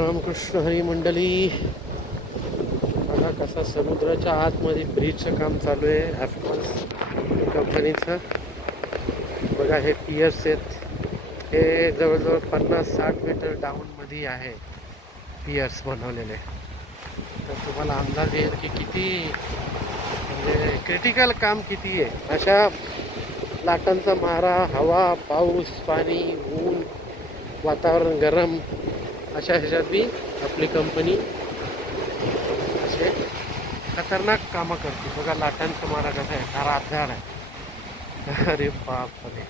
रामकृष्ण हरी मंडळी. बघा कसा समुद्राच्या आतमध्ये ब्रिजचं काम चालू आहे ॲफकॉन्स कंपनीचं. बघा हे पियर्स आहेत, हे जवळजवळ 50-60 मीटर डाऊनमध्ये आहे पियर्स बनवलेले. तर तुम्हाला अंदाज येईल की किती म्हणजे क्रिटिकल काम किती आहे. अशा लाटांचा मारा, हवा, पाऊस, पाणी, ऊन, वातावरण गरम, अशा ह्याच्यात बी आपली कंपनी असे खतरनाक कामं करते. बघा लाटांचा मारा कसा आहे, धाराधार आहे. अरे बापरे.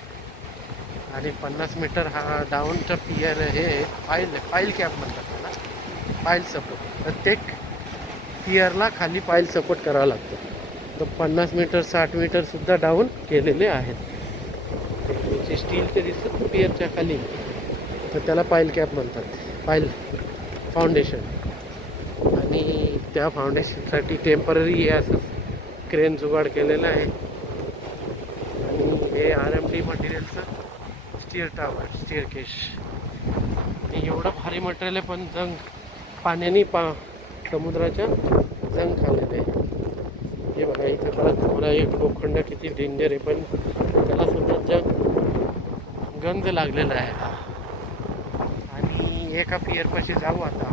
आणि 50 मीटर हा डाऊनचा पियर हे पाईल कॅप म्हणतात त्याला, पाईल सपोर्ट. प्रत्येक पियरला खाली पाईल सपोर्ट करावा लागतो. तर 50 मीटर 60 मीटर सुद्धा डाऊन केलेले आहेत. जे स्टीलचे दिसतात पियरच्या खाली, तर त्याला पाईल कॅप म्हणतात, पाईल फाउंडेशन. आणि त्या फाउंडेशनसाठी टेम्पररी हे असं क्रेन जुगाड केलेलं आहे. आणि हे RMD मटेरियलचं स्टीअर टावर, स्टीअर केश. आणि एवढं भारी मटेरियल आहे, पण जंग पाण्याने समुद्राच्या जंग खाल्लेलं आहे. हे बघा इथं परत तुम्हाला एक लोखंड किती डेंजर आहे, पण त्याला सुद्धा जंग गंज लागलेला आहे. आणि एका पियरपाशी जाऊ आता,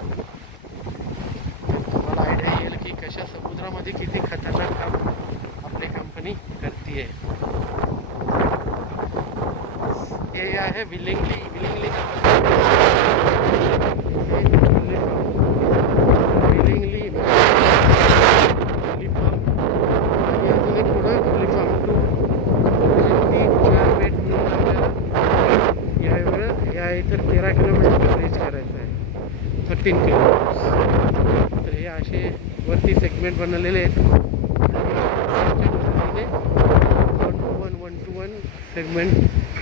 तुम्हाला आयडिया येईल की कशा समुद्रामध्ये किती खतरनाक काम आपली कंपनी करते. हे आहे विलिंगली आणि अजून एक पुढं गुगली फार्म 2 या इथं 13 किलोमीटर रीच करायचं आहे, 13 किलोमीटर्स. तर हे असे वरती सेगमेंट बनवलेले आहेत. 1 to 1 सेगमेंट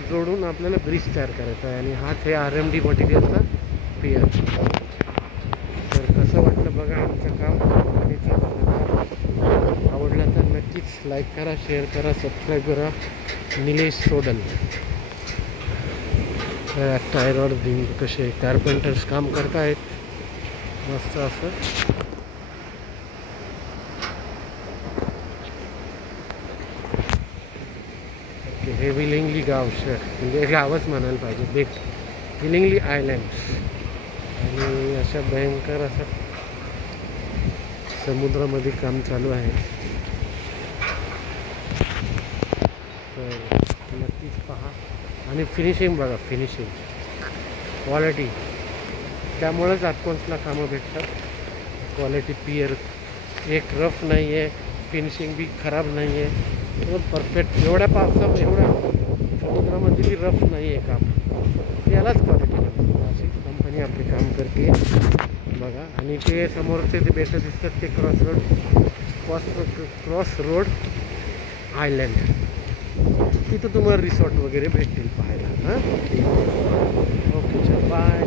जोडून आपल्याला ब्रिज तयार करायचा आहे. आणि हाच हे RMD मटेरियलचा पियर. तर कसं वाटलं बघा आमचं काम. आवडलं तर नक्कीच लाईक करा, शेअर करा, सबस्क्राईब करा. निलेश सोडल. टायरवर दिन कसे कार्पेंटर्स काम करतायत मस्त असं. हे विलिंगली गाव म्हणजे गावच म्हणायला पाहिजे, विलिंगली आयलँड. आणि अशा भयंकर असं समुद्रामध्ये काम चालू आहे. तर नक्कीच पहा. आणि फिनिशिंग बघा, फिनिशिंग क्वालिटी, त्यामुळेच ॲफकॉन्सला कामं भेटतात. क्वालिटी पियर एक रफ नाही आहे, फिनिशिंग बी खराब नाही आहे, परफेक्ट. एवढ्या पावसात एवढ्या समुद्रामध्ये बी रफ नाही आहे काम. यालाच क्वालिटी म्हणतात. अशी कंपनी आपली काम करते बघा. आणि ते समोरचे ते बेटं दिसतात ते क्रॉस रोड आयलँड. तिथं तुम्हाला रिसॉर्ट वगैरे भेटतील पाहायला. ओके चल बाय.